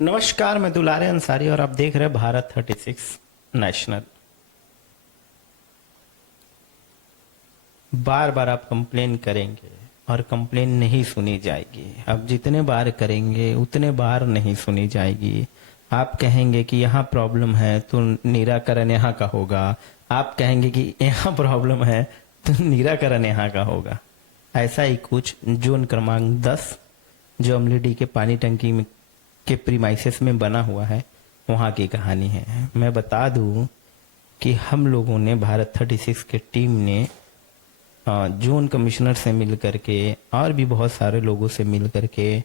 नमस्कार, मैं दुलारे अंसारी और आप देख रहे हैं भारत 36 नेशनल। बार बार आप कंप्लेन करेंगे और कंप्लेन नहीं सुनी जाएगी। आप जितने बार करेंगे उतने बार नहीं सुनी जाएगी। आप कहेंगे कि यहाँ प्रॉब्लम है तो निराकरण यहाँ का होगा, आप कहेंगे कि यहाँ प्रॉब्लम है तो निराकरण यहाँ का होगा। ऐसा ही कुछ जोन क्रमांक 10 जो अमलीडी के पानी टंकी में के प्रीमाइसेस में बना हुआ है, वहाँ की कहानी है। मैं बता दूं कि हम लोगों ने भारत 36 के टीम ने जोन कमिश्नर से मिल करके और भी बहुत सारे लोगों से मिल करके,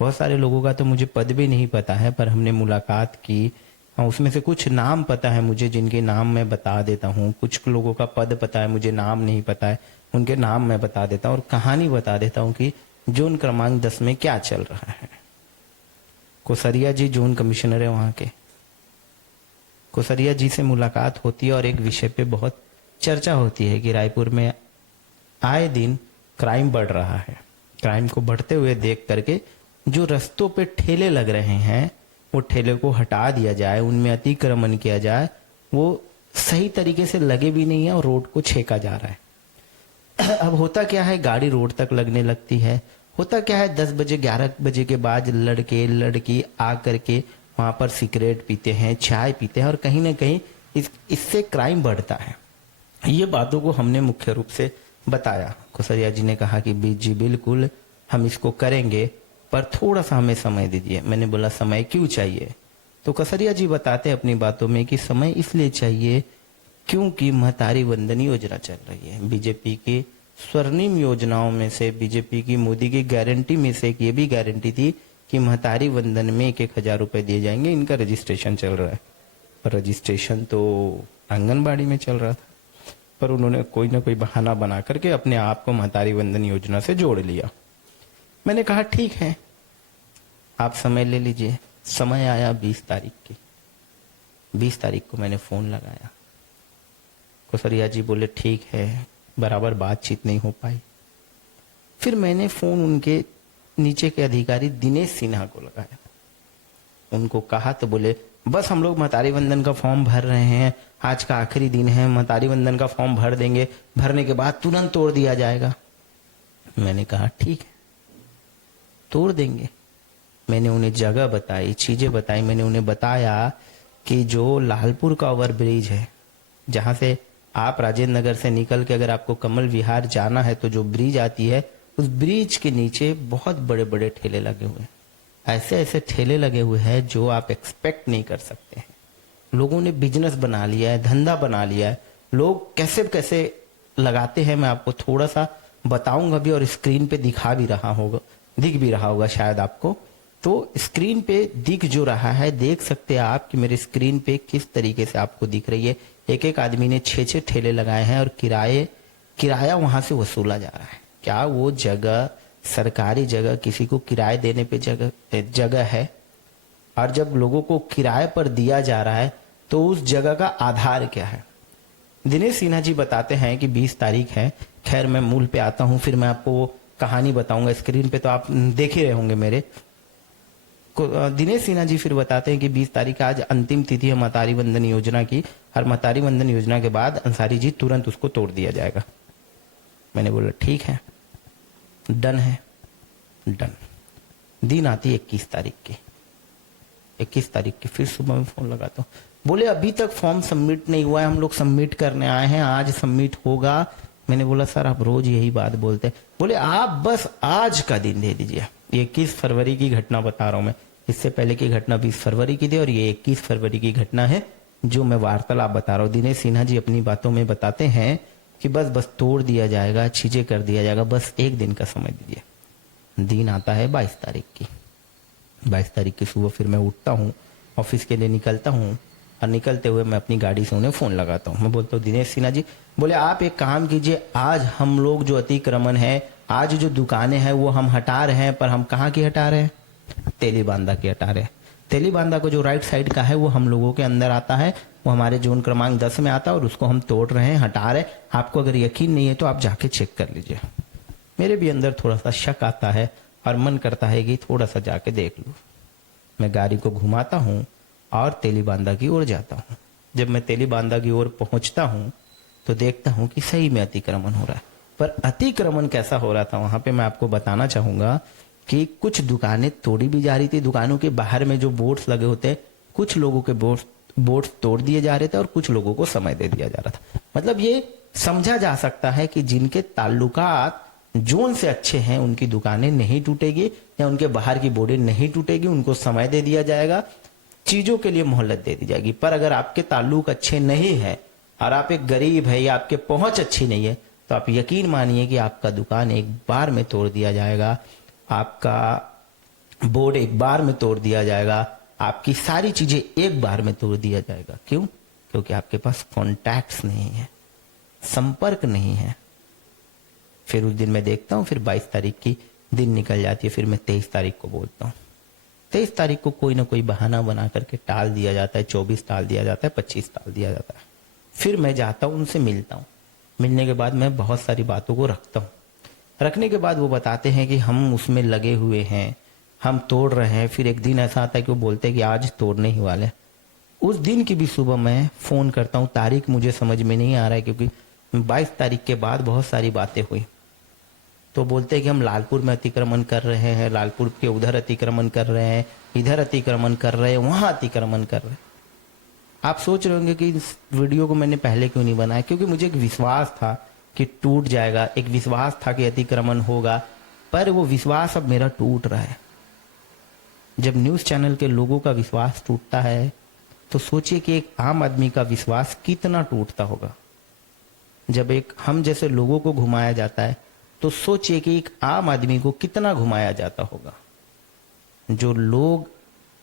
बहुत सारे लोगों का तो मुझे पद भी नहीं पता है, पर हमने मुलाकात की। उसमें से कुछ नाम पता है मुझे, जिनके नाम मैं बता देता हूँ। कुछ लोगों का पद पता है, मुझे नाम नहीं पता है, उनके नाम मैं बता देता हूँ और कहानी बता देता हूँ कि जोन क्रमांक 10 में क्या चल रहा है। कोसरिया जी जोन कमिश्नर है वहां के। कोसरिया जी से मुलाकात होती है और एक विषय पे बहुत चर्चा होती है कि रायपुर में आए दिन क्राइम बढ़ रहा है। क्राइम को बढ़ते हुए देख करके जो रास्तों पे ठेले लग रहे हैं वो ठेले को हटा दिया जाए, उनमें अतिक्रमण किया जाए। वो सही तरीके से लगे भी नहीं है और रोड को छेका जा रहा है। अब होता क्या है, गाड़ी रोड तक लगने लगती है। होता क्या है, 10 बजे 11 बजे के बाद लड़के लड़की आ करके वहां पर सिगरेट पीते हैं, चाय पीते हैं और कहीं ना कहीं इससे क्राइम बढ़ता है। ये बातों को हमने मुख्य रूप से बताया। कोसरिया जी ने कहा कि जी बिल्कुल हम इसको करेंगे, पर थोड़ा सा हमें समय दीजिए। मैंने बोला समय क्यों चाहिए? तो कोसरिया जी बताते अपनी बातों में कि समय इसलिए चाहिए क्योंकि महतारी वंदन योजना चल रही है। बीजेपी की स्वर्णिम योजनाओं में से, बीजेपी की मोदी की गारंटी में से एक ये भी गारंटी थी कि महतारी वंदन में 1,000 रुपए दिए जाएंगे। इनका रजिस्ट्रेशन चल रहा है, पर रजिस्ट्रेशन तो आंगनबाड़ी में चल रहा था, पर उन्होंने कोई ना कोई बहाना बना करके अपने आप को महतारी वंदन योजना से जोड़ लिया। मैंने कहा ठीक है, आप समय ले लीजिए। समय आया 20 तारीख की। 20 तारीख को मैंने फोन लगाया। कोसरिया जी बोले ठीक है, बराबर बातचीत नहीं हो पाई। फिर मैंने फोन उनके नीचे के अधिकारी दिनेश सिन्हा को लगाया। उनको कहा तो बोले बस हम लोग महतारी वंदन का फॉर्म भर रहे हैं, आज का आखिरी दिन है, महतारी वंदन का फॉर्म भर देंगे, भरने के बाद तुरंत तोड़ दिया जाएगा। मैंने कहा ठीक है, तोड़ देंगे। मैंने उन्हें जगह बताई, चीजें बताई। मैंने उन्हें बताया कि जो लालपुर का ओवर ब्रिज है, जहां से आप राजेंद्र नगर से निकल के अगर आपको कमल विहार जाना है तो जो ब्रिज आती है, उस ब्रिज के नीचे बहुत बड़े बड़े ठेले लगे हुए हैं। ऐसे ऐसे ठेले लगे हुए हैं जो आप एक्सपेक्ट नहीं कर सकते हैं। लोगों ने बिजनेस बना लिया है, धंधा बना लिया है। लोग कैसे कैसे लगाते हैं, मैं आपको थोड़ा सा बताऊंगा भी और स्क्रीन पे दिख भी रहा होगा शायद आपको। तो स्क्रीन पे दिख जो रहा है, देख सकते हैं आप कि मेरे स्क्रीन पे किस तरीके से आपको दिख रही है। एक एक आदमी ने 6-6 ठेले लगाए हैं और किराया वहां से वसूला जा रहा है। क्या वो जगह सरकारी जगह किसी को किराए देने पे जगह है? और जब लोगों को किराए पर दिया जा रहा है तो उस जगह का आधार क्या है? दिनेश सिन्हा जी बताते हैं कि 20 तारीख है। खैर मैं मूल पे आता हूं, फिर मैं आपको वो कहानी बताऊंगा। स्क्रीन पे तो आप देख ही रहे होंगे मेरे। दिनेश सिन्हा जी फिर बताते हैं कि 20 तारीख आज अंतिम तिथि है महतारी वंदन योजना की, और महतारी वंदन योजना के बाद अंसारी जी तुरंत उसको तोड़ दिया जाएगा। मैंने बोला ठीक है, डन है, डन। दिन आती 21 तारीख की। 21 तारीख की फिर सुबह में फोन लगाता हूँ। बोले अभी तक फॉर्म सबमिट नहीं हुआ है, हम लोग सबमिट करने आए हैं, आज सबमिट होगा। मैंने बोला सर आप रोज यही बात बोलते हैं। बोले आप बस आज का दिन दे दीजिए। 21 फरवरी की घटना बता रहा हूं मैं। इससे पहले की घटना 20 फरवरी की थी और ये 21 फरवरी की घटना है जो मैं वार्तालाप बता रहा हूँ। दिनेश सिन्हा जी अपनी बातों में बताते हैं कि बस तोड़ दिया जाएगा, चीजें कर दिया जाएगा, बस एक दिन का समय दीजिए। दिन आता है 22 तारीख की। 22 तारीख की सुबह फिर मैं उठता हूँ, ऑफिस के लिए निकलता हूँ और निकलते हुए मैं अपनी गाड़ी से उन्हें फोन लगाता हूँ। मैं बोलता हूँ दिनेश सिन्हा जी। बोले आप एक काम कीजिए, आज हम लोग जो अतिक्रमण है, आज जो दुकानें हैं वो हम हटा रहे हैं, पर हम कहाँ की हटा रहे हैं? तेलीबांधा की हटा रहे हैं। तेलीबांधा को जो राइट साइड का है वो हम लोगों के अंदर आता है, वो हमारे जोन क्रमांक 10 में आता है और उसको हम तोड़ रहे हैं, हटा रहे हैं। आपको अगर यकीन नहीं है तो आप जाके चेक कर लीजिए। मेरे भी अंदर थोड़ा सा शक आता है और मन करता है कि थोड़ा सा जाके देख लूं। मैं गाड़ी को घुमाता हूँ और तेलीबांधा की ओर जाता हूँ। जब मैं तेलीबांधा की ओर पहुंचता हूँ तो देखता हूँ कि सही में अतिक्रमण हो रहा है। पर अतिक्रमण कैसा हो रहा था वहां पे मैं आपको बताना चाहूंगा कि कुछ दुकानें तोड़ी भी जा रही थी। दुकानों के बाहर में जो बोर्ड्स लगे होते हैं, कुछ लोगों के बोर्ड्स तोड़ दिए जा रहे थे और कुछ लोगों को समय दे दिया जा रहा था। मतलब ये समझा जा सकता है कि जिनके ताल्लुकात जोन से अच्छे हैं उनकी दुकानें नहीं टूटेगी या उनके बाहर की बोर्डें नहीं टूटेगी, उनको समय दे दिया जाएगा, चीजों के लिए मोहलत दे दी जाएगी। पर अगर आपके ताल्लुक अच्छे नहीं है और आप एक गरीब है या आपके पहुंच अच्छी नहीं है तो आप यकीन मानिए कि आपका दुकान एक बार में तोड़ दिया जाएगा, आपका बोर्ड एक बार में तोड़ दिया जाएगा, आपकी सारी चीजें एक बार में तोड़ दिया जाएगा। क्यों? क्योंकि आपके पास कॉन्टैक्ट्स नहीं है, संपर्क नहीं है। फिर उस दिन मैं देखता हूं, फिर 22 तारीख की दिन निकल जाती है, फिर मैं 23 तारीख को बोलता हूं। 23 तारीख को कोई ना कोई बहाना बना करके टाल दिया जाता है, 24 टाल दिया जाता है, 25 टाल दिया जाता है। फिर मैं जाता हूं, उनसे मिलता हूं। मिलने के बाद मैं बहुत सारी बातों को रखता हूं। रखने के बाद वो बताते हैं कि हम उसमें लगे हुए हैं, हम तोड़ रहे हैं। फिर एक दिन ऐसा आता है कि वो बोलते हैं कि आज तोड़ने ही वाले। उस दिन की भी सुबह मैं फोन करता हूं, तारीख मुझे समझ में नहीं आ रहा है क्योंकि 22 तारीख के बाद बहुत सारी बातें हुई। तो बोलते हैं कि हम लालपुर में अतिक्रमण कर रहे हैं, लालपुर के उधर अतिक्रमण कर रहे हैं, इधर अतिक्रमण कर रहे हैं, वहां अतिक्रमण कर रहे हैं। आप सोच रहे होंगे कि इस वीडियो को मैंने पहले क्यों नहीं बनाया, क्योंकि मुझे एक विश्वास था कि टूट जाएगा, एक विश्वास था कि अतिक्रमण होगा, पर वो विश्वास अब मेरा टूट रहा है। जब न्यूज चैनल के लोगों का विश्वास टूटता है तो सोचिए कि एक आम आदमी का विश्वास कितना टूटता होगा। जब एक हम जैसे लोगों को घुमाया जाता है तो सोचिए कि एक आम आदमी को कितना घुमाया जाता होगा। जो लोग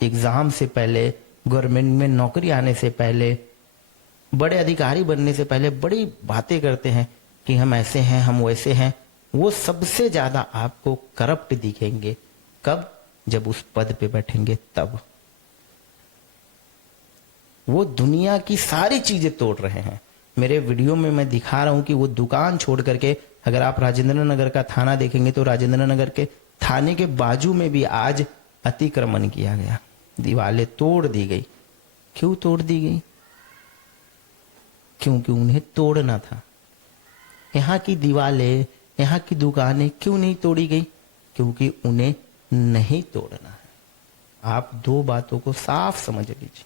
एग्जाम से पहले, गवर्नमेंट में नौकरी आने से पहले, बड़े अधिकारी बनने से पहले बड़ी बातें करते हैं कि हम ऐसे हैं, हम वैसे हैं, वो सबसे ज्यादा आपको करप्ट दिखेंगे कब? जब उस पद पे बैठेंगे तब। वो दुनिया की सारी चीजें तोड़ रहे हैं। मेरे वीडियो में मैं दिखा रहा हूं कि वो दुकान छोड़ करके, अगर आप राजेंद्र नगर का थाना देखेंगे तो राजेंद्र नगर के थाने के बाजू में भी आज अतिक्रमण किया गया, दीवारें तोड़ दी गई। क्यों तोड़ दी गई? क्योंकि उन्हें तोड़ना था। यहाँ की दीवारें, यहाँ की दुकानें क्यों नहीं तोड़ी गई? क्योंकि उन्हें नहीं तोड़ना है। आप दो बातों को साफ समझ लीजिए।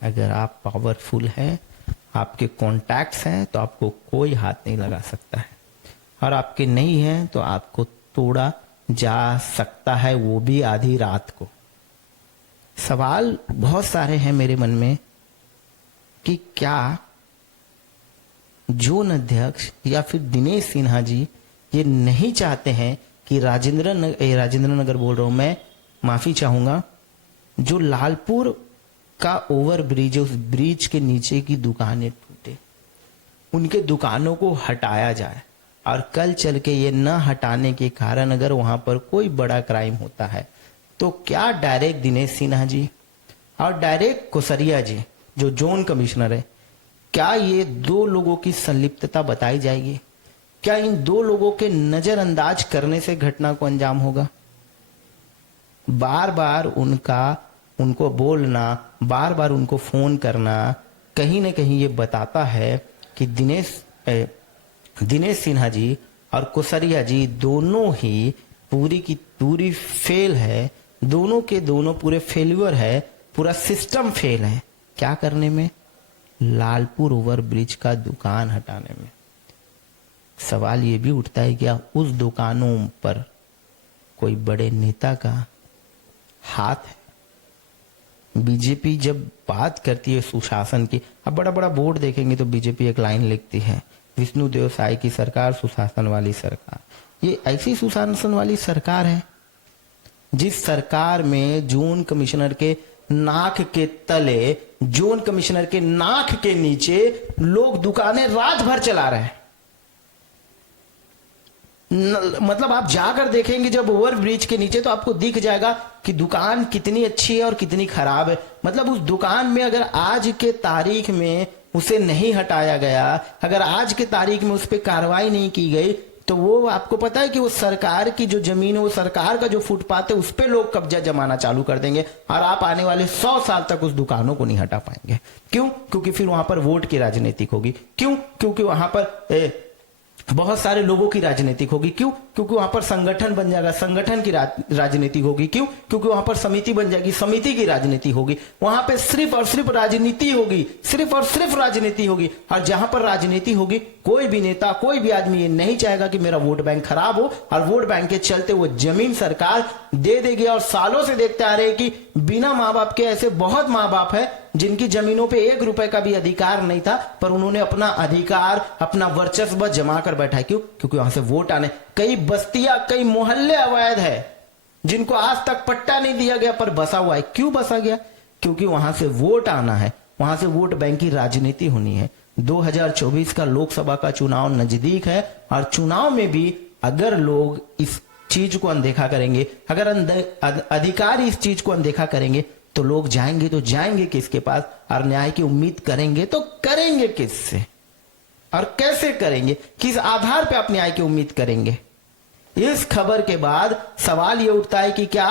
अगर आप पावरफुल हैं, आपके कॉन्टैक्ट्स हैं, तो आपको कोई हाथ नहीं लगा सकता है, और आपके नहीं हैं तो आपको तोड़ा जा सकता है, वो भी आधी रात को। सवाल बहुत सारे हैं मेरे मन में कि क्या जोन अध्यक्ष या फिर दिनेश सिन्हा जी ये नहीं चाहते हैं कि राजेंद्र नगर बोल रहा हूं मैं, माफी चाहूंगा, जो लालपुर का ओवर ब्रिज है उस ब्रिज के नीचे की दुकानें टूटे, उनके दुकानों को हटाया जाए। और कल चल के ये न हटाने के कारण अगर वहां पर कोई बड़ा क्राइम होता है तो क्या डायरेक्ट दिनेश सिन्हा जी और डायरेक्ट कोसरिया जी जो जोन कमिश्नर है, क्या ये दो लोगों की संलिप्तता बताई जाएगी? क्या इन दो लोगों के नजरअंदाज करने से घटना को अंजाम होगा? बार बार उनको बोलना, बार बार उनको फोन करना कहीं ना कहीं ये बताता है कि दिनेश सिन्हा जी और कोसरिया जी दोनों ही पूरी की पूरी फेल है, दोनों के दोनों पूरे फेल्यूर है, पूरा सिस्टम फेल है। क्या करने में? लालपुर ओवर ब्रिज का दुकान हटाने में। सवाल ये भी उठता है क्या उस दुकानों पर कोई बड़े नेता का हाथ है? बीजेपी जब बात करती है सुशासन की, अब बड़ा बड़ा बोर्ड देखेंगे तो बीजेपी एक लाइन लिखती है, विष्णुदेव साय की सरकार, सुशासन वाली सरकार। ये ऐसी सुशासन वाली सरकार है जिस सरकार में जोन कमिश्नर के नाक के तले, जोन कमिश्नर के नाक के नीचे लोग दुकानें रात भर चला रहे हैं। मतलब आप जाकर देखेंगे जब ओवर ब्रिज के नीचे तो आपको दिख जाएगा कि दुकान कितनी अच्छी है और कितनी खराब है। मतलब उस दुकान में अगर आज के तारीख में उसे नहीं हटाया गया, अगर आज के तारीख में उस पर कार्रवाई नहीं की गई तो वो आपको पता है कि वो सरकार की जो जमीन है, वो सरकार का जो फुटपाथ है, उस पे लोग कब्जा जमाना चालू कर देंगे और आप आने वाले 100 साल तक उस दुकानों को नहीं हटा पाएंगे। क्यों? क्योंकि फिर वहां पर वोट की राजनीति होगी। क्यों? क्योंकि वहां पर बहुत सारे लोगों की राजनीति होगी। क्यों? क्योंकि वहां पर संगठन बन जाएगा, संगठन की राजनीति होगी। क्यों? क्योंकि वहां पर समिति बन जाएगी, समिति की राजनीति होगी। वहां पे सिर्फ और सिर्फ राजनीति होगी, सिर्फ और सिर्फ राजनीति होगी। और जहां पर राजनीति होगी, कोई भी नेता, कोई भी आदमी ये नहीं चाहेगा कि मेरा वोट बैंक खराब हो, और वोट बैंक के चलते वो जमीन सरकार दे देगी। और सालों से देखते आ रहे हैं कि बिना माँ बाप के ऐसे बहुत माँ बाप है जिनकी जमीनों पे 1 रुपए का भी अधिकार नहीं था, पर उन्होंने अपना अधिकार, अपना वर्चस्व जमा कर बैठा है। क्यों? क्योंकि वहां से वोट आने। कई बस्तियां, कई मोहल्ले अवैध है जिनको आज तक पट्टा नहीं दिया गया, पर बसा हुआ है। क्यों बसा गया? क्योंकि वहां से वोट आना है, वहां से वोट बैंक की राजनीति होनी है। 2024 का लोकसभा का चुनाव नजदीक है, और चुनाव में भी अगर लोग इस चीज को अनदेखा करेंगे, अगर अधिकारी इस चीज को अनदेखा करेंगे, तो लोग जाएंगे तो जाएंगे किसके पास, और न्याय की उम्मीद करेंगे तो करेंगे किससे, और कैसे करेंगे, किस आधार पे आप न्याय की उम्मीद करेंगे। इस खबर के बाद सवाल यह उठता है कि क्या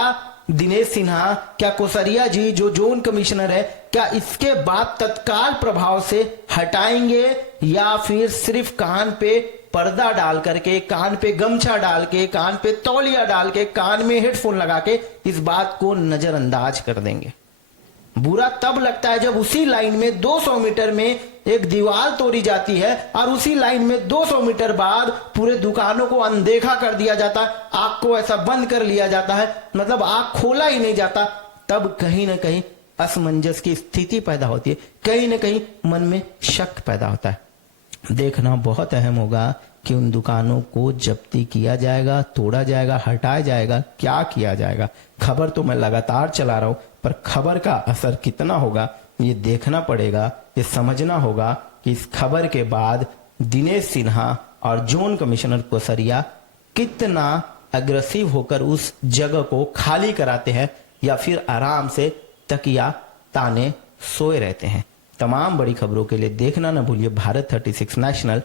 दिनेश सिन्हा, क्या कोसरिया जी जो जोन कमिश्नर है, क्या इसके बाद तत्काल प्रभाव से हटाएंगे, या फिर सिर्फ कान पे पर्दा डाल करके, कान पे गमछा डाल के, कान पे तौलिया डाल के, कान में हेडफोन लगा के इस बात को नजरअंदाज कर देंगे। बुरा तब लगता है जब उसी लाइन में 200 मीटर में एक दीवार तोड़ी जाती है, और उसी लाइन में 200 मीटर बाद पूरे दुकानों को अनदेखा कर दिया जाता है, आंख को ऐसा बंद कर लिया जाता है, मतलब आंख खोला ही नहीं जाता। तब कहीं ना कहीं असमंजस की स्थिति पैदा होती है, कहीं ना कहीं मन में शक पैदा होता है। देखना बहुत अहम होगा कि उन दुकानों को जब्ती किया जाएगा, तोड़ा जाएगा, हटाया जाएगा, क्या किया जाएगा। खबर तो मैं लगातार चला रहा हूं, पर खबर का असर कितना होगा ये देखना पड़ेगा। ये समझना होगा कि इस खबर के बाद दिनेश सिन्हा और जोन कमिश्नर कोसरिया कितना अग्रेसिव होकर उस जगह को खाली कराते हैं, या फिर आराम से तकिया ताने सोए रहते हैं। तमाम बड़ी खबरों के लिए देखना न भूलिए भारत 36 नेशनल।